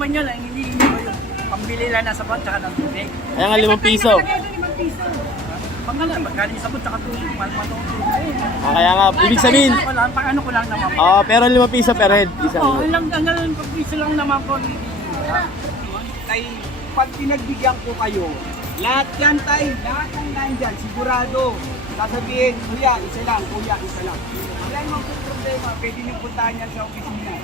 naman yan, ang hindi ko yung pambili lang na sabon tsaka ng tubig. Kaya nga 5 piso. Pag nga lang, magkali sabon tsaka tubig, mahal pa itong tubig. Kaya nga, ibig sabihin. Pag ano ko lang naman. Pero 5 piso per head. Isang Oo, hanggang pag piso lang naman po. Tay, pag pinagbigyan ko kayo, lahat yan tay, lahat ng nandyan, sigurado. Sasabihin, kuya, isa lang, kuya, isa lang. Wala namang problema, pwede niyo puntahan yan sa opisina.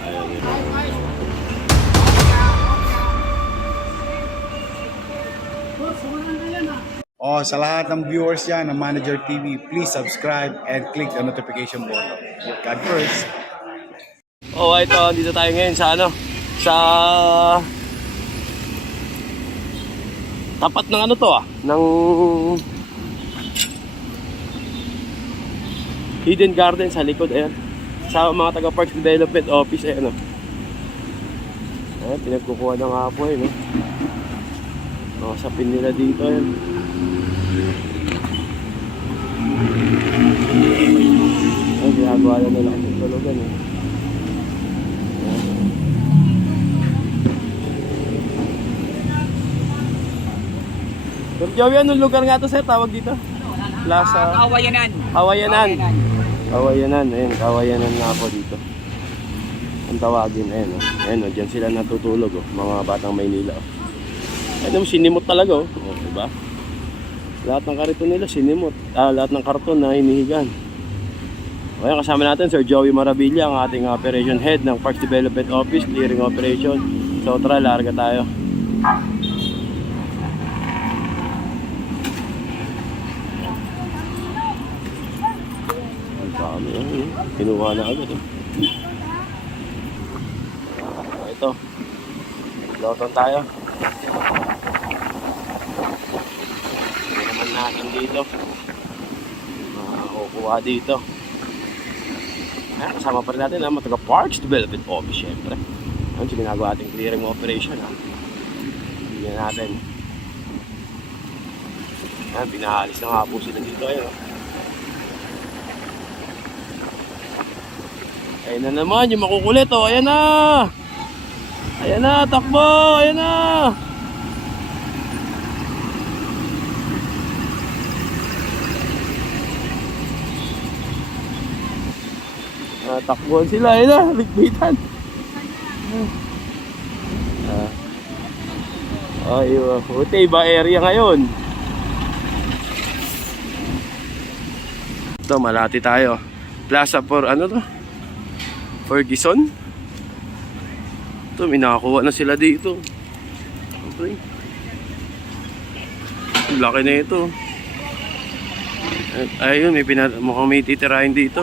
Sa lahat ng viewers dyan ng Manager TV, please subscribe and click the notification button. God first. Ito, dito tayo ngayon sa sa tapat ng ng Hidden Garden sa likod, ayan. Sa mga taga Parks Development Office, ayan, Ayan, pinagkukuha ng apoy, sapin nila dito, ayan. Ayan, ginagawa na nila kasi tulugan, Sir Joey, anong lugar nga to, sir? Tawag dito? Plaza Kawayanan. Kawayanan. Kawayanan, ayun, Kawayanan nga po dito. Ang tawagin, ayun, ayun, diyan sila natutulog, mga batang Maynila. Ayun, sinimot talaga, diba? Lahat ng karton nila sinimot. Lahat ng karton na hinihigan. Ayun, kasama natin Sir Joey Maravilla, ang ating operation head ng Parks Development Office, clearing operation. So tara, larga tayo. Kinuha na agad, ito, loton tayo. Hindi naman natin dito kukuha dito. Kasama pa rin natin mga taga Parks Development Office, syempre. Ano ginagawa ating clearing operation, hindi natin. Pinahalis na nga po sila dito, ayun. Ayan na naman, yung makukulit, ayan na! Ayan na, takbo! Ayan na! Takbuhan sila, ayan na, ligpitan. Buti, iba area ngayon. Ito, malati tayo. Plaza for, Ferguson. Ito, may nakakuha na sila dito. Okay. Laki na ito. Ayun, mukhang may titirahin dito.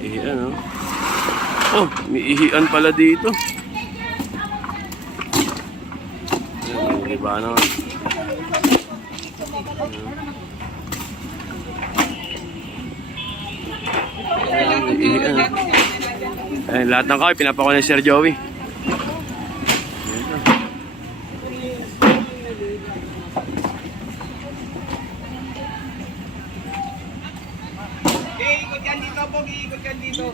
Ihian, may ihian pala dito. Diba na? Lahat ng kahoy pinapakuha ni Sir Joey. Iikot yan dito po, iikot yan dito.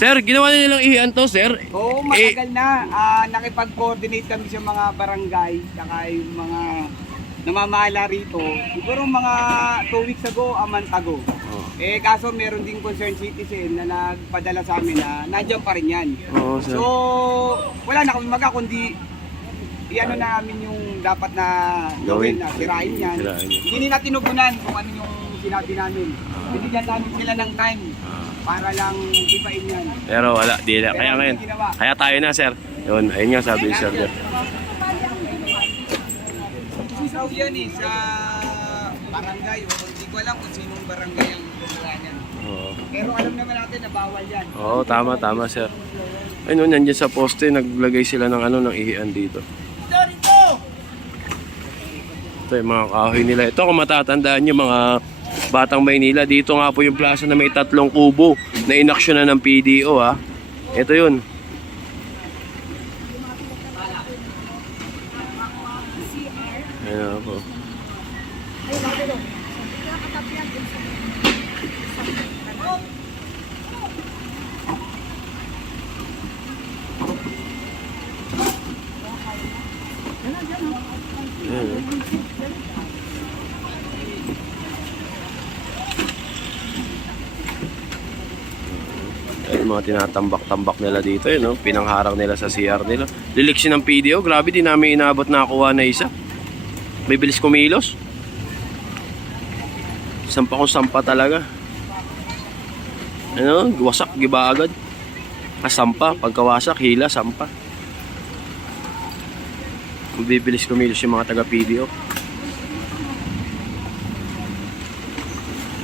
Sir, ginawa na nilang ihian to, sir? Oo, matagal na. Nakipag-coordinate kami sa mga barangay, saka yung mga namamahala rito. Siguro mga 2 weeks ago, a month ago. Kaso meron ding concerned citizen na nagpadala sa amin na nandiyan pa rin yan. Sir. So, wala na kami kundi iano namin yung dapat na gawin, na sirain yan. Hindi na tinugunan kung ano yung sinabi namin. Binigyan namin sila ng time para lang ipain yan. Pero wala, di na. Kaya ngayon, kaya tayo na, sir. Yun, ayun nga sabi ni Sir. Isaw yan sa barangay. Hindi ko alam kung sinong barangay ang gumawa niyan. Pero alam naman natin na bawal yan. Oo, tama, sir. Ayun, nandiyan sa poste, naglagay sila ng ng ihian dito. Ito yung mga kahoy nila. Ito, kung matatandaan nyo, mga Batang Maynila, dito nga po yung plaza na may 3 kubo na inaksyonan ng PDO, Ito yun. Ayan po. Ayan, oh. Ayan, mga tinatambak-tambak nila dito, yun, no? Pinangharang nila sa CR nila. Liliksi ng PDO, grabe, di namin inabot na kuha na isa. May bilis kumilos. Sampa kung sampa talaga. Ano, wasak, giba agad. Sampa, pagkawasak, hila, sampa. Bibilis kumilos yung mga taga PDO.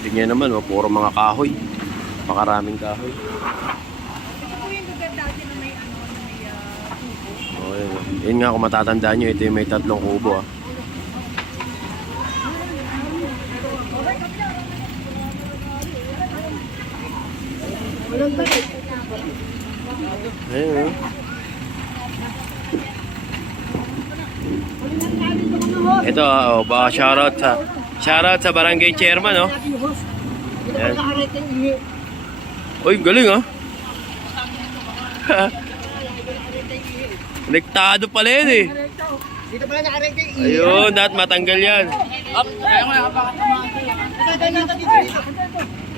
Tingnan naman, oh, puro mga kahoy. Pakaraming kahoy. Oh, yun nga, kung matatandaan nyo, ito yung may 3 kubo. Ayun, oh. Ito, oh, baka shoutout sa barangay chairman, oh. Ayan. Uy, galing, oh. Konektado pala yun, eh. Dito pala nakarete. Ayun, at matanggal yan. Kaya nga,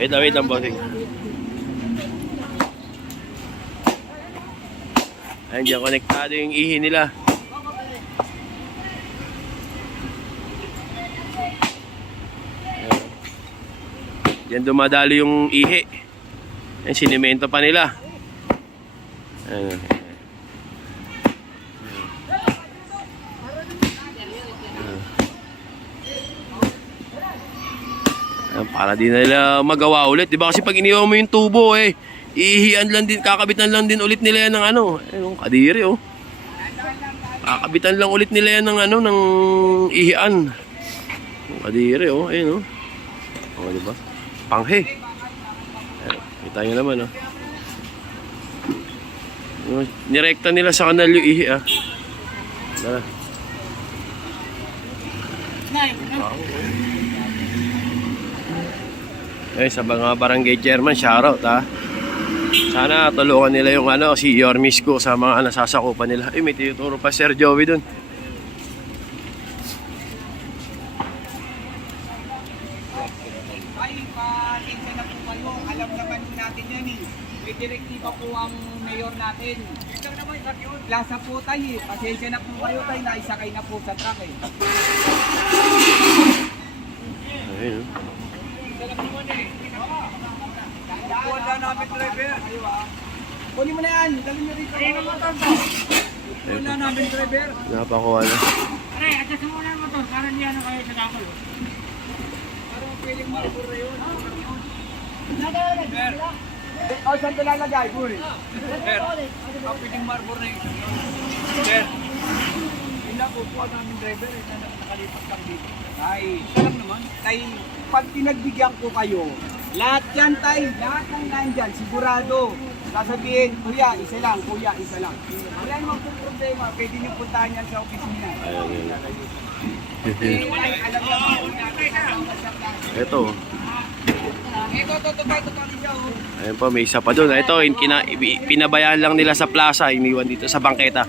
Wait lang, bossing. Ayun, dyan, konektado yung ihi nila. Diyan dumadalo yung ihi. Yan, sinimento pa nila. Ayan. Ayan, para di nila magawa ulit. Diba kasi pag iniwan mo yung tubo, ihian lang din, kakabitan lang din ulit nila yan ng ano. Ayun, kadiri, oh. Kakabitan lang ulit nila yan ng ano, ng ihian. Kadiri, oh. Ayun, oh. Oh, diba? Panghe. Ayan, kita nyo naman, oh. Nirekta nila sa kanal yung ihi, ah. Dala. Eh, sa mga barangay chairman, shoutout, ha. Sana tulungan nila yung ano, si Yormis ko sa mga nasasakupan nila. May tinuturo pa Sir Joey dun. alam naman natin yan eh. May direktiba po ang mayor natin. Plaza po tayo eh. Pasensya na po kayo tayo, naisakay na po sa truck eh. Ayun. Wala namin driver. Kunin mo na yan, dali mo rito. Wala namin driver. Napakuha na. Aray, adjust mo muna ang motor para hindi ano kayo sa kakulo. Parang piling marbor yun. Oh, saan ito lalagay, boy? Sir, ang piling marbor na yun. Sir, hindi po po namin driver na nakalipat lang dito. Ay, alam naman. Tay, pag pinagbigyan ko kayo, lahat yan tay, lahat ng nandyan, sigurado. Sasabihin, kuya, isa lang, kuya, isa lang. Wala naman po problema, pwede niyo puntahan yan sa opisina. Alam naman, Ito. ito siya. Ayun po, may isa pa doon. Ito, pinabayaan lang nila sa plaza. Iniwan dito sa bangketa.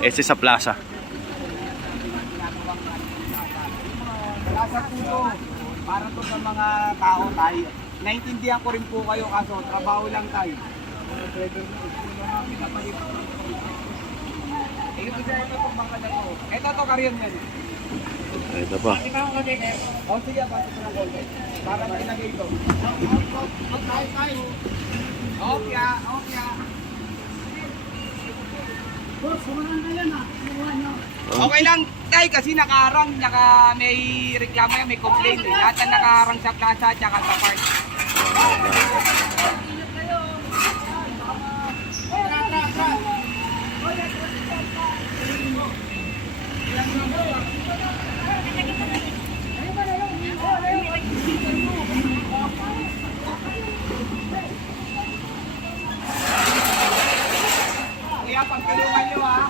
Ese sa plaza. Plaza po to, para to sa mga tao tayo. Naintindihan ko rin po kayo kaso trabaho lang tayo. Ito to karyon yan. Ito pa. O sige, basta ko ng konti. Para mailagay ito. Okay. Okay lang, tay, kasi nakaharang, may reklamo yan, may complaint. Lahat na nakaharang sa plaza at saka sa park. Kaya pagkalungan nyo ha.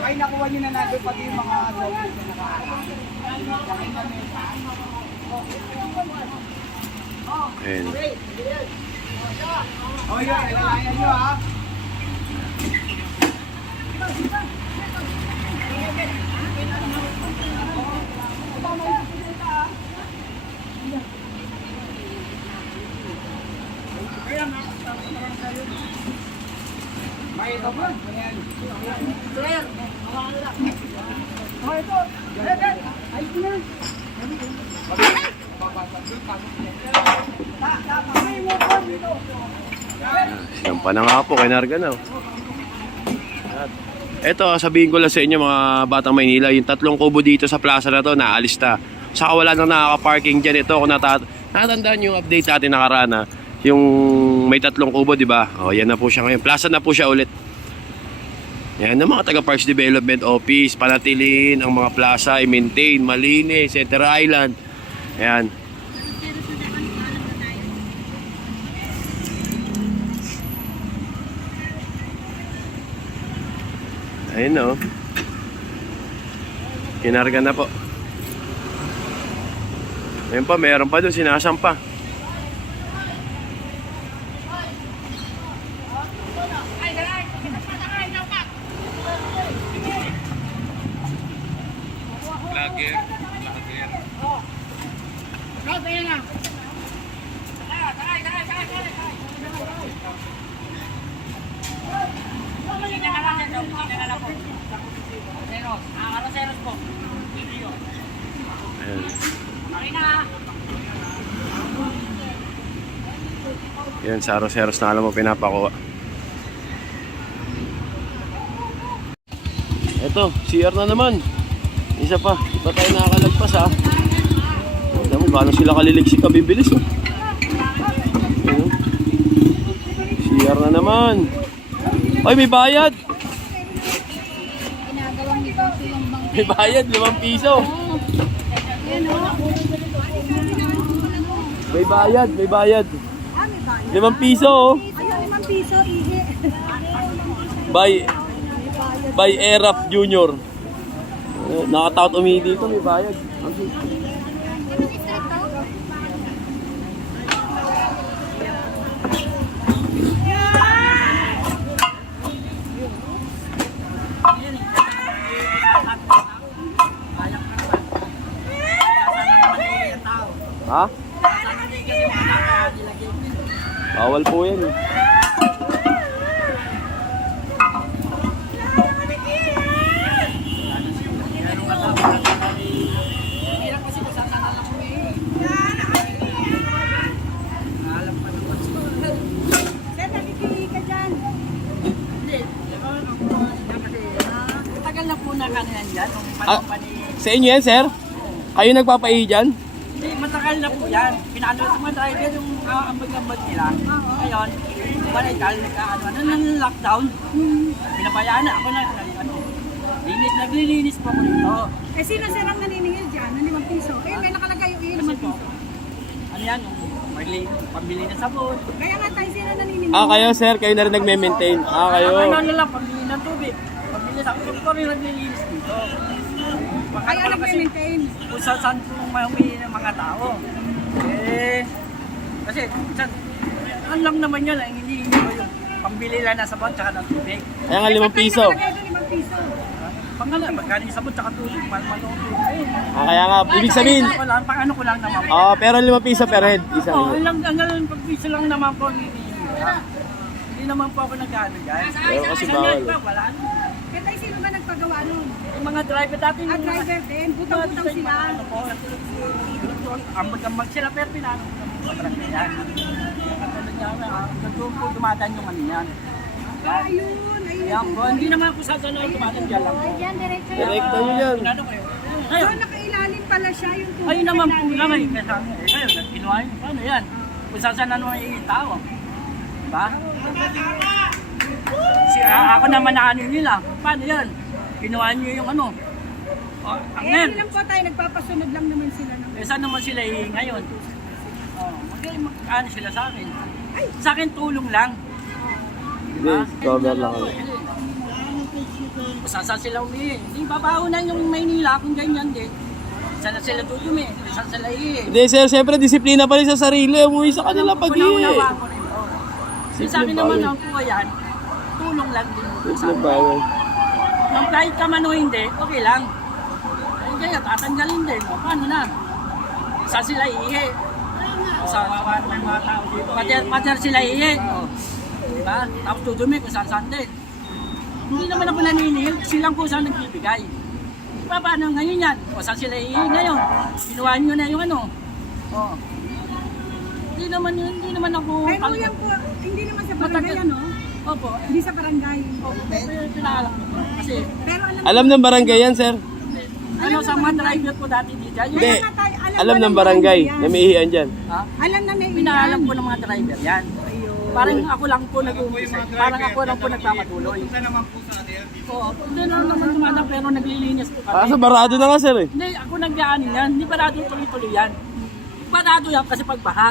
Ay, nakuha nyo na natin pati yung mga zombies na nakaharap. Ayan. O yun, alalayan nyo ha. May ito ba? Ayan. Siyampa na nga po, kinarga na. Ito, sabihin ko lang sa inyo mga batang Maynila, yung 3 kubo dito sa plaza na to, naalis na. Saka wala nang nakaka-parking dyan. Ito, kung natandaan yung update natin nakaraan na, yung may 3 kubo, di ba? O, yan na po siya ngayon. Plaza na po siya ulit. Yan ang mga taga Parks Development Office, panatilin ang mga plaza, i-maintain, malinis, Center Island. Ayan. Ayun o. Kinarga na po. Ayun pa, meron pa doon, sinasampa. Yan, sa Aroseros na alam mo pinapakuha. Eto, CR na naman. Isa pa, di pa tayo nakakalagpas ha. Alam mo, gano'n sila kaliliksik, kabibilis oh. Ayan, oh. CR na naman. Ay, may bayad. May bayad, 5 piso. May bayad, may bayad. 5 piso oh. Ayun, 5 piso, ihi. By Erap Junior. Nakatakot umihi dito, may bayad. Ha? Bawal po yan eh. Sir, nakikili ka dyan. Tagal na po na kanyan yan. Nung Ah, panahon pa ni... sa inyo yan, sir? Kayo nagpapaihi dyan? Hindi, matagal na po yan. Pinano sa mga driver yung ambag-ambag nila. Ngayon, balay dahil nung lockdown, pinabayaan na ako na, naglilinis po ako dito. Eh, sino sir ang naniningil dyan ng 5 piso? Eh, may nakalagay yung ihi, Kasi 5 po, piso. ano yan, pambili ng sabon. Kaya nga tayo sino naniningil. Ah, kayo, sir? Kayo na rin nagme-maintain? Ah, kayo. Ano lang, pambili ng tubig. Pambili sa ako rin naglilinis dito. Kaya nag-maintain. Kung saan kung may ng mga tao. Eh, kasi, ano lang naman yan, ang hindi ko yung pambili lang ng sabon tsaka ng tubig. Kaya nga 5 piso. Nakalagay doon 5 piso. Pangala, magkano yung sabon tsaka tubig, mahal ang tubig. Ah, kaya nga, ibig sabihin. Paano ko lang naman po. Ah, pero 5 piso per head. Isa. Oo, hanggang pag-piso lang naman po ang hinihingi. Hindi naman po ako nag-ano dyan. Pero kasi Kasi bawal. wala. Kaya tayo sino ba nagpagawa nun? Yung mga driver dati. Ah, driver din. Butang-butang sila. Ano po, ambag-ambag sila pero pinano ko sa barangay yan. Katulad niya, doon po dumadaan yung ano yan. Ah, ayun. Yan po, hindi naman po sasalaw dumadaan dyan lang po. Yan, diretso. Direkta nyo yan. Pinano ko yun. So, Ngayon, nakailalim pala siya yung tubig. ayun naman po na lang eh. Ngayon, kinuha yun. Paano yan? Kung saan naman yung tao. Diba? Ako naman na ano nila. Paano yan? Kinuha niyo yung ano. Oh, ang Eh, ngayon, hindi lang po tayo, nagpapasunod lang naman sila. eh, saan naman sila ngayon? Oh, mag-ano sila sa akin. Sa akin tulong lang. Hindi, cover lang. Kung saan sila umihi. Hindi babaho na yung Maynila kung ganyan din. Saan na sila dudumi? Saan sila ihi? Hindi, sir, siyempre, disiplina pa rin sa sarili. Umuwi sa kanila pag Unawa ko rin. Sa akin naman bagay. ang kuha yan, tulong lang din. Simple bagay. Nung kahit ka man o hindi, okay lang. Eh, kaya tatanggalin din. O, paano na? Saan sila ihi? Sa may mga tao dito. Pader sila ihi. O, diba? Tapos dudumi kung saan din. Hindi naman ako naniningil, silang po saan nagbibigay. Paano ngayon yan? O saan sila ihi ngayon? Kinuha nyo na yung ano. O. Hindi naman ako... Pero yan po, hindi naman sa barangay ano? Opo. Hindi sa barangay. Opo. Pero pinaalam ko. Kasi, Pero Alam ng barangay yan, sir. ano sa mga driver ko dati dito, yung Hindi. nga tayo, Alam ko ng barangay yan. na may ihian dyan. ha? Alam na may Pinaalam ilan. ko ng mga driver yan. Ayun. Parang ako lang po nag-uumpisa. Parang ako lang po nagpapatuloy. Oo, hindi na naman tumana pero naglilinis po kami. Kaso barado na nga, sir eh. Hindi, ako nag-aanin yan. Hindi parado tuloy-tuloy yan. Parado yan kasi pagbaha.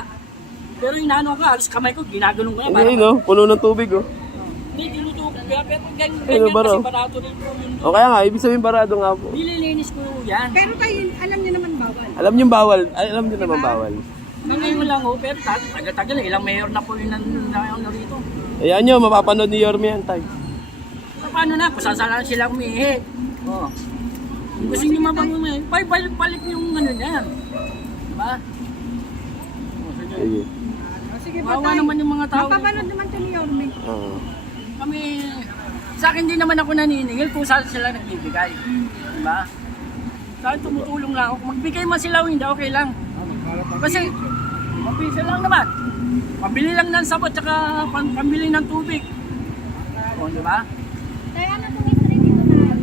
Pero inaano ko, alas kamay ko, ginagulong ko yan. Hindi, no? Puno ng tubig, oh. Hindi, tinutukot ko yan. Pero ganyan, Ano ba raw? kasi parado rin po yun. O kaya nga, ibig sabihin barado nga po. Nililinis ko yan. Pero kayo, alam niyo naman bawal. Alam niyo bawal. Ay, alam niyo naman bawal. Ngayon lang ho, pero tagal-tagal eh. Ilang mayor na po yun na rito. Ayan nyo, mapapanood ni Yorme yan, tay. Paano na? Kung saan sila umihi. Oo. Kung gusto nyo mabang umihi, palit yung ano niyan. Diba? Sige. Sige po Wawa tayo. naman yung mga tao. Mapapanood naman to ni Yorme. Oo. Kami, sa akin din naman ako naniningil kung saan sila nagbibigay. Diba? Kahit tumutulong lang ako. Kung magbigay man sila o hindi, okay lang. Kasi, mabisa lang naman. Pambili lang ng sabot, tsaka pambili ng tubig. O, diba? Kaya ano po street dito na?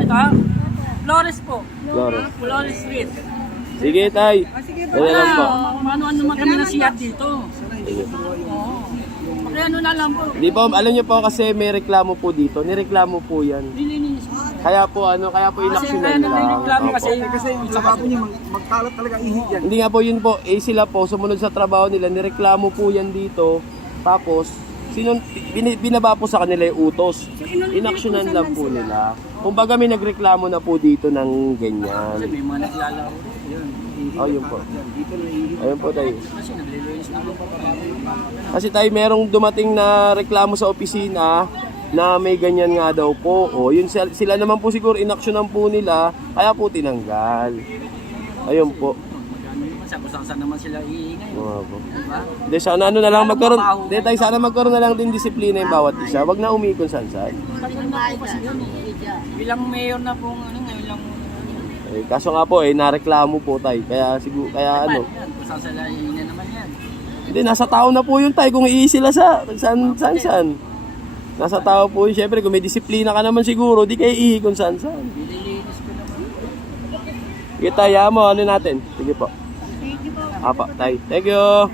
Ito ha? Flores po. Flores. Flores Street. Sige, tay. Sige po. Ano lang po. Ano naman kami na siyat dito. Sige. Oo. Kaya ano na lang po. Di po, alam niyo po kasi may reklamo po dito. Nireklamo po yan. Nililinis ko. Kaya po kaya po Kasi inaksyonan kaya nila. nagreklamo Opo. kasi yung trabaho niya, magkalat talaga ihi yan. Hindi nga po yun po, sila po, sumunod sa trabaho nila, nireklamo po yan dito. Tapos, binaba po sa kanila yung utos. Inaksyonan lang po nila. Kumbaga may nagreklamo na po dito ng Kasi ganyan. may mga naglalaro. Yun. Oh, yun po. Ayun po tayo. Kasi naglilinis na ako. Kasi tayo merong dumating na reklamo sa opisina na may ganyan nga daw po. O, yun sila naman po siguro inaksyonan po nila, kaya po tinanggal. Ayun po. Magkano naman sa kung saan naman sila iingay. Mga po. Diba? Hindi, sana ano na lang magkaroon. Hindi tayo, sana magkaroon na lang din disiplina yung bawat isa. Wag na umikon saan. Tagal na po kasi yun eh. Bilang mayor na po ngayon lang. Eh, kaso nga po nareklamo po tayo. Kaya siguro ano. Yan, kung saan sila iingay naman yan. Hindi, nasa tao na po yun tayo kung iisi sila sa saan. Nasa tao po yun. Siyempre, kung may disiplina ka naman siguro, di kayo ihi kung saan. Nililinis ko naman. Sige tayo, mo, ano natin? Sige po. Thank you po. Apa, tayo. Thank you.